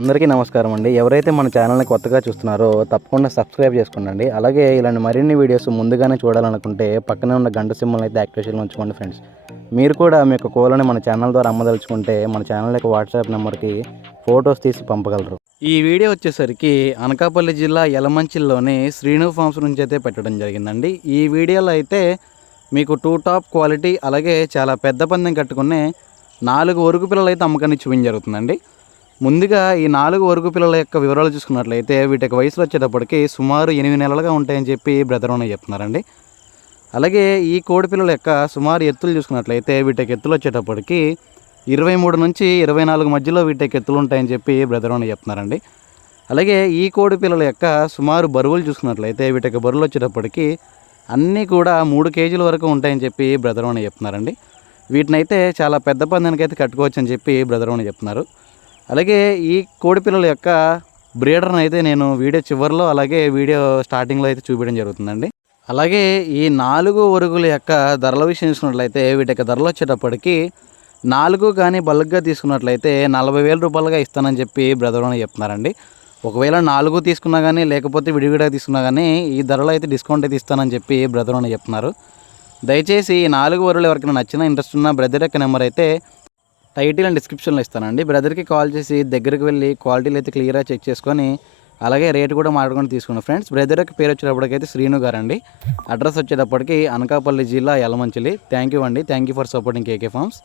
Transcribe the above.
అందరికీ నమస్కారం అండి. ఎవరైతే మన ఛానల్ని కొత్తగా చూస్తున్నారో తప్పకుండా సబ్స్క్రైబ్ చేసుకోండి అలాగే ఇలాంటి మరిన్ని వీడియోస్ ముందుగానే చూడాలనుకుంటే పక్కనే ఉన్న గంట సింబల్ అయితే యాక్టివేషన్లో ఉంచుకోండి ఫ్రెండ్స్. మీరు కూడా మీ యొక్క కోలని మన ఛానల్ ద్వారా అమ్మదలుచుకుంటే మన ఛానల్ యొక్క వాట్సాప్ నెంబర్కి ఫొటోస్ తీసి పంపగలరు. ఈ వీడియో వచ్చేసరికి అనకాపల్లి జిల్లా యలమంచిల్లోని శ్రీను ఫార్మ్స్ నుంచి అయితే పెట్టడం జరిగిందండి. ఈ వీడియోలో అయితే మీకు టూ టాప్ క్వాలిటీ అలాగే చాలా పెద్ద పందెం కట్టుకునే నాలుగు ఒరుగు పిల్లలు అయితే అమ్మకాన్ని చూపించడం జరుగుతుందండి. ముందుగా ఈ నాలుగు వరకు పిల్లల యొక్క వివరాలు చూసుకున్నట్లయితే వీటికి వయసులో వచ్చేటప్పటికి సుమారు ఎనిమిది నెలలుగా ఉంటాయని చెప్పి బ్రదర్ ఉన్న చెప్తున్నారండి. అలాగే ఈ కోడి పిల్లల యొక్క సుమారు ఎత్తులు చూసుకున్నట్లయితే వీటికి ఎత్తులు వచ్చేటప్పటికి ఇరవై మూడు నుంచి ఇరవై నాలుగు మధ్యలో వీటికి ఎత్తులు ఉంటాయని చెప్పి బ్రదర్ అని చెప్తున్నారండి. అలాగే ఈ కోడి పిల్లల యొక్క సుమారు బరువులు చూసుకున్నట్లయితే వీటికి బరువులు వచ్చేటప్పటికి అన్నీ కూడా మూడు కేజీల వరకు ఉంటాయని చెప్పి బ్రదర్ అని చెప్తున్నారండి. వీటినైతే చాలా పెద్ద పందానికైతే కట్టుకోవచ్చని కట్టుకోవచ్చు అని చెప్పి బ్రదర్ అని చెప్తున్నారు. అలాగే ఈ కోడి పిల్లల యొక్క బ్రీడర్ని అయితే నేను వీడియో చివరిలో అలాగే వీడియో స్టార్టింగ్లో అయితే చూపించడం జరుగుతుందండి. అలాగే ఈ నాలుగు ఒరుగుల యొక్క ధరల విషయం చూసుకున్నట్లయితే వీటి యొక్క ధరలు వచ్చేటప్పటికి నాలుగు కానీ బల్క్గా తీసుకున్నట్లయితే నలభై వేల రూపాయలుగా ఇస్తానని చెప్పి బ్రదర్ అని చెప్తున్నారండి. ఒకవేళ నాలుగు తీసుకున్నా కానీ లేకపోతే విడివిడిగా తీసుకున్నా కానీ ఈ ధరలో అయితే డిస్కౌంట్ అయితే ఇస్తానని చెప్పి బ్రదర్ అని చెప్తున్నారు. దయచేసి ఈ నాలుగు వరులు ఎవరికైనా నచ్చిన ఇంట్రెస్ట్ ఉన్న బ్రదర్ యొక్క నెంబర్ అయితే టైటిల్ అండ్ డిస్క్రిప్షన్లో ఇస్తానండి. బ్రదర్కి కాల్ చేసి దగ్గరికి వెళ్ళి క్వాలిటీలు అయితే క్లియర్గా చెక్ చేసుకొని అలాగే రేట్ కూడా మాట్లాడుకొని తీసుకున్నాం ఫ్రెండ్స్ బ్రదర్ యొక్క పేరు వచ్చేటప్పటికైతే శ్రీను గారు అండి అడ్రస్ వచ్చేటప్పటికి అనకాపల్లి జిల్లా యలమంచిలి. థ్యాంక్ యూ అండి. Thank you for supporting KK farms.